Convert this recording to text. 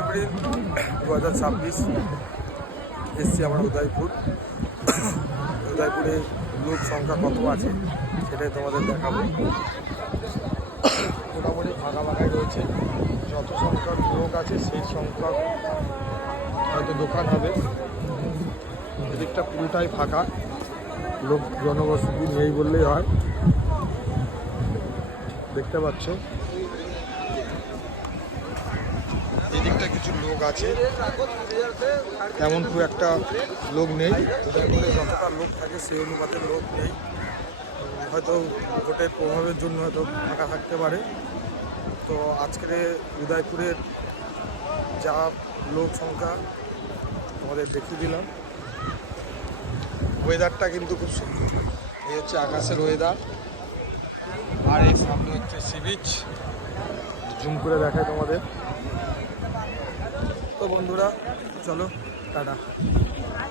April 2026 এসছি আমরা উদয়পুর। উদয়পুরে লোক সংখ্যা কত আছে সেটাই তোমাদের দেখাবো। মোটামুটি ফাঁকা ফাঁকাই রয়েছে, যত সংখ্যক লোক আছে সেই সংখ্যক হয়তো দোকান হবে। এদিকটা পুরোটাই ফাঁকা, লোক জনবসতি নেই বললেই হয়। দেখতে পাচ্ছ এদিকটা কিছু লোক আছে, তেমন খুব একটা লোক নেই। উদয়পুরে যতটা লোক থাকে সেই অনুপাতে লোক নেই, হয়তো ভোটের প্রভাবের জন্য হয়তো ফাঁকা থাকতে পারে। তো আজকে উদয়পুরের যা লোক সংখ্যা আমাদের দেখিয়ে দিলাম। ওয়েদারটা কিন্তু খুব সুন্দর, এই হচ্ছে আকাশের ওয়েদার, আর এই সামনে হচ্ছে সি বিচ। জুম করে দেখায় তোমাদের। তো বন্ধুরা চলো টাটা।